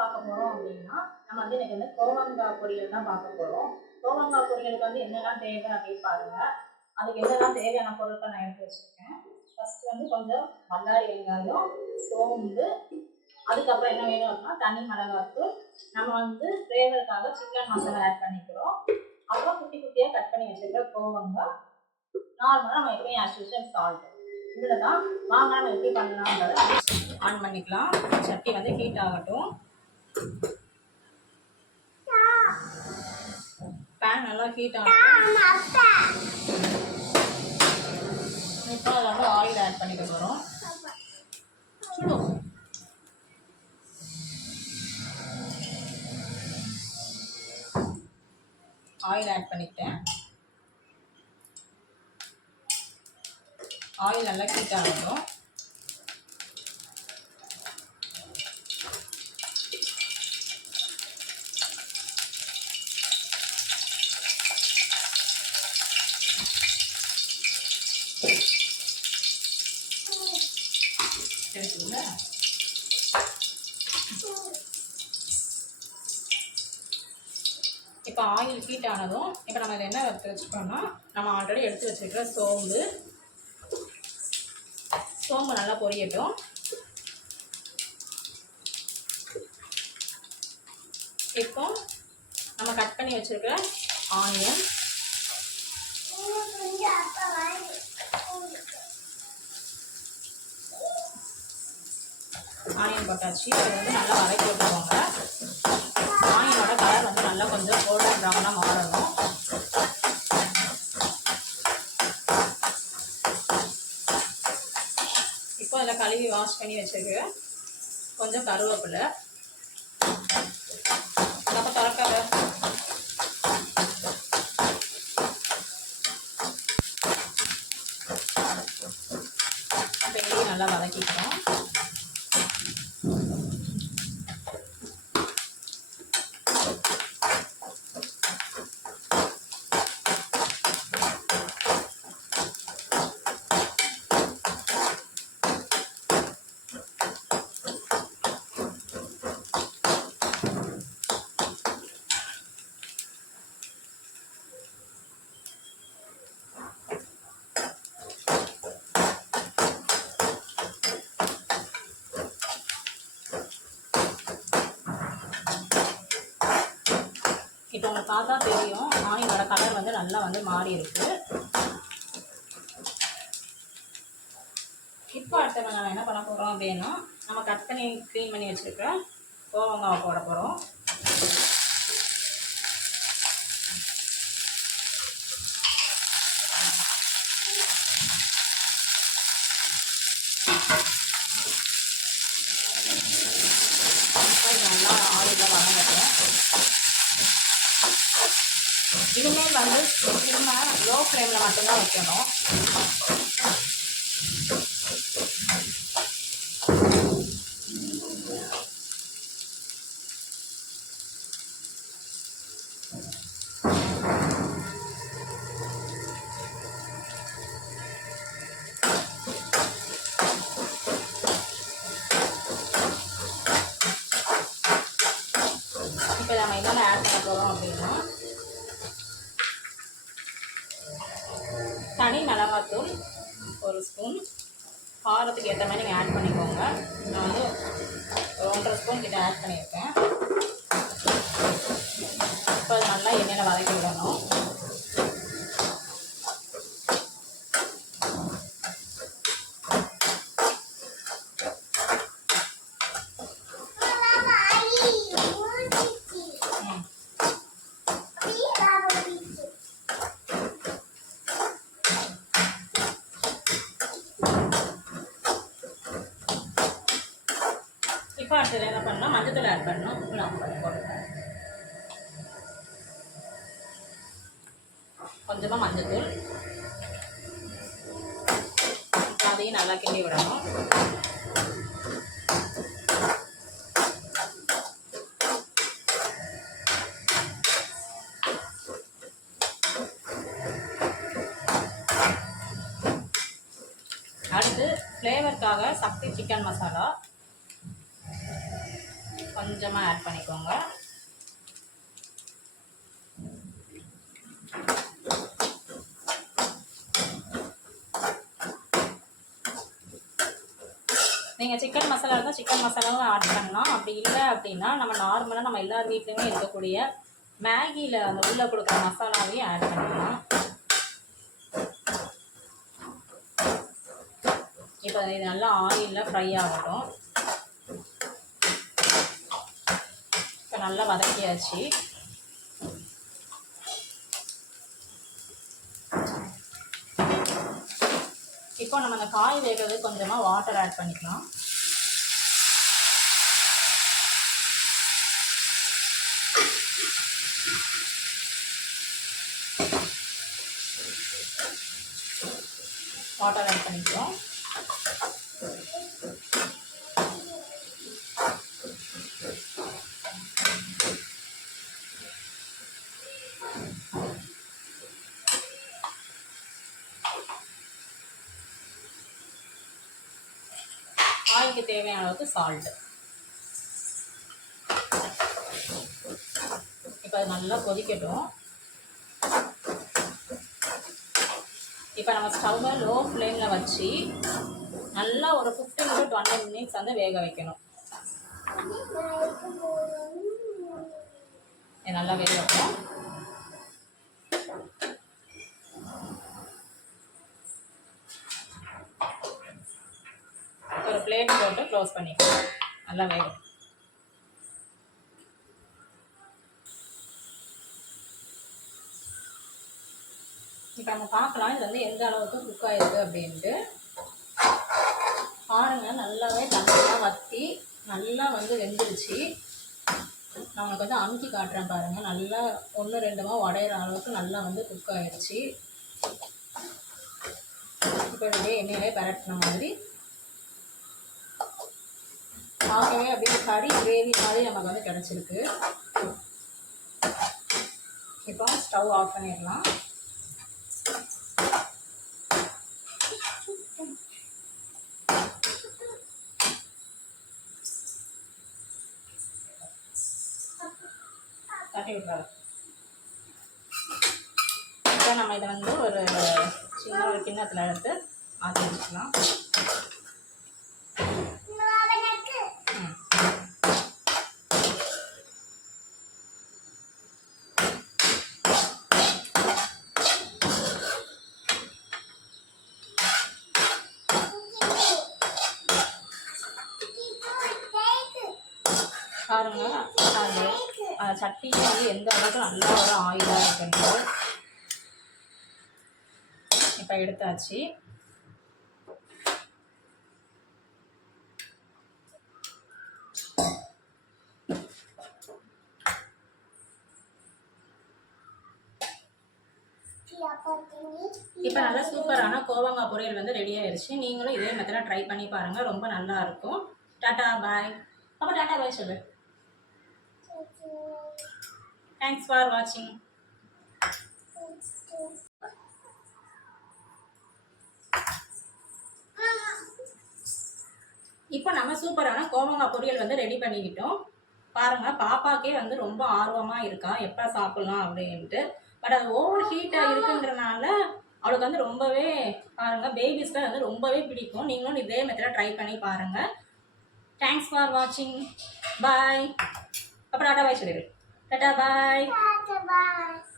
பார்க்க போகிறோம் அப்படின்னா நம்ம வந்து இன்னைக்கு வந்து கோவங்காய் பொரியல் தான் பார்க்க போகிறோம் கோவங்காய் பொரியலுக்கு வந்து என்னெல்லாம் தேவை அப்படின்னு பாருங்க. அதுக்கு என்னெல்லாம் தேவையான பொருட்கள் நான் எடுத்து வச்சுருக்கேன். ஃபஸ்ட்டு வந்து கொஞ்சம் மல்லாரி வெங்காயம் சோம்பு அதுக்கப்புறம் என்ன வேணும் அப்படின்னா தனி மிளகாத்தூள். நம்ம வந்து ஃப்ளேவருக்காக சிக்கன் மசாலா ஆட் பண்ணிக்கிறோம். அப்புறம் குட்டி குட்டியாக கட் பண்ணி வச்சிருக்கிற கோவங்காய் நார்மலாக நம்ம எப்பயும் ஆஸ் யூஷுவல் சால்ட் இதில் தான் வாங்க நம்ம எப்படி பண்ணலாம்ன்றத ஆன் பண்ணிக்கலாம். சட்டி வந்து ஹீட் ஆகட்டும். பேன் நல்லா ஹீட் ஆகும் இப்போ அதில் வந்து ஆயில் ஆட் பண்ணிக்க போகிறோம் சுடும் ஆயில் ஆட் பண்ணிக்கிட்டேன். ஆயில் நல்லா ஹீட் ஆகட்டும். சரிங்களா இப்போ ஆயில் ஹீட் ஆனதும் இப்போ நம்ம இதில் என்ன எடுத்து வச்சுக்கோன்னா நம்ம ஆல்ரெடி எடுத்து வச்சுருக்கிற சோம்பு. சோம்பு நல்லா பொரியட்டும். இப்போ நம்ம கட் பண்ணி வச்சிருக்கிற ஆனியன் ஆனியன் பட்டாச்சி அதை வந்து நல்லா வதக்கி விட்டுருவாங்க ஆனியனோட கலர் வந்து நல்லா கொஞ்சம் கோல்டன் ப்ரௌனாக மாறணும். இப்போ அதில் கழுவி வாஷ் பண்ணி வச்சிருக்கு. கொஞ்சம் கருவேப்பிலை நம்ம திறக்காத இப்போ இதையும் நல்லா வதக்கிக்கிறோம் இப்போ உங்களுக்கு பார்த்தா தெரியும். ஆனியனோட கலர் வந்து நல்லா வந்து மாறி இருக்கு. இப்போ அடுத்த நம்ம என்ன பண்ண போகிறோம் அப்படின்னா நம்ம கட் பண்ணி க்ளீன் பண்ணி வச்சுருக்க கோவங்காவை போட போகிறோம் நல்லா ஆயிலில் வதங்கட்டும் இனிமேல் வந்து நம்ம லோ ஃப்ளேமில் மட்டும்தான் வைக்கணும் இப்போ நம்ம என்னென்ன ஆட் பண்ண போகிறோம் அப்படின்னா காரத்துக்கு ஏற்ற மாதிரி நீங்கள் ஆட் பண்ணிக்கோங்க. நான் வந்து ஒரு ஒன்றரை ஸ்பூன் கிட்ட ஆட் பண்ணியிருக்கேன். இப்போ நல்லா எண்ணெயில் வதக்கி விடணும் ம் இப்போ அடுத்தது என்ன பண்ணலாம் மஞ்சத்தூள் ஆட் பண்ணணும். நான் போடுறேன் கொஞ்சமாக மஞ்சத்தூள். அதையும் நல்லா கிண்டி விடணும். அடுத்து ஃப்ளேவருக்காக சக்தி சிக்கன் மசாலா கொஞ்சமாக ஆட் பண்ணிக்கோங்க. நீங்கள் சிக்கன் மசாலா இருந்தால் சிக்கன் மசாலாவும் ஆட் பண்ணலாம். அப்படி இல்லை அப்படின்னா நம்ம நார்மலாக நம்ம எல்லார் வீட்லேயுமே இருக்கக்கூடிய மேகியில் அந்த உள்ளே கொடுக்குற மசாலாவையும் ஆட் பண்ணிக்கலாம். இப்போ இது நல்லா ஆயிலில் ஃப்ரை ஆகட்டும். இப்போ நல்லா வதக்கியாச்சு. இப்போ நம்ம அந்த காய் வேகிறது கொஞ்சமாக வாட்டர் ஆட் பண்ணிக்கலாம். வாட்டர் ஆட் பண்ணிக்கலாம். காய்க்கு தேவையான அளவுக்கு சால்ட்டு இப்போ அது நல்லா கொதிக்கட்டும். இப்போ நம்ம ஸ்டவ்வை லோ ஃப்ளேமில் வச்சு நல்லா ஒரு ஃபிஃப்டீன் டு டுவெண்ட்டி மினிட்ஸ் வந்து வேக வைக்கணும். நல்லா வேக வைக்கணும் ஒரு பிளேட் போட்டு க்ளோஸ் பண்ணிக்கலாம் நல்லா வேகும் இப்போ நம்ம பார்க்கலாம் இது வந்து எந்த அளவுக்கு குக் ஆயிருக்கு அப்படின்ட்டு. பாருங்க நல்லாவே தண்ணியெல்லாம் வற்றி நல்லா வந்து வெந்துருச்சு. நான் உங்களுக்கு வந்து அமுக்கி காட்டுறேன் பாருங்கள் நல்லா ஒன்று ரெண்டுமா உடையிற அளவுக்கு நல்லா வந்து குக் ஆயிடுச்சு இப்போ எண்ணெயிலே பரட்டின மாதிரி பார்க்கவே அப்படியே கறி கிரேவி மாதிரி நமக்கு வந்து கிடச்சிருக்கு. இப்போ ஸ்டவ் ஆஃப் பண்ணிடலாம். தட்டி விட்றாரு இப்போ நம்ம இதை வந்து ஒரு சின்ன ஒரு கிண்ணத்தில் எடுத்து மாற்றி வச்சுக்கலாம். பாருங்க சட்டியும் வந்து எந்த அளவுக்கு நல்லா ஒரு ஆயிலாக இருக்குன்ட்டு இப்போ எடுத்தாச்சு. இப்போ நல்லா சூப்பரான கோவங்காய் பொரியல் வந்து ரெடி ஆயிடுச்சு நீங்களும் இதே மெத்தடாக ட்ரை பண்ணி பாருங்கள் ரொம்ப நல்லா இருக்கும். டாட்டா பாய் அப்போ டாட்டா பாய் சொல்லு. தேங்க்ஸ் ஃபார் வாட்சிங் இப்போ நம்ம சூப்பரான கோவங்காய் பொரியல் வந்து ரெடி பண்ணிக்கிட்டோம். பாருங்கள் பாப்பாக்கே வந்து ரொம்ப ஆர்வமாக இருக்கா எப்போ சாப்பிட்லாம் அப்படின்ட்டு. பட் அது ஓவர் ஹீட்டாக இருக்குன்றனால அவளுக்கு வந்து ரொம்பவே பாருங்கள் பேபிஸ்க்கு வந்து ரொம்பவே பிடிக்கும். நீங்களும் இதே மெத்தடாக ட்ரை பண்ணி பாருங்கள் தேங்க்ஸ் ஃபார் வாட்சிங் பாய் அப்புறம் டாட்டா பாய் சொல்லிடு டாட்டா பாய் Bye.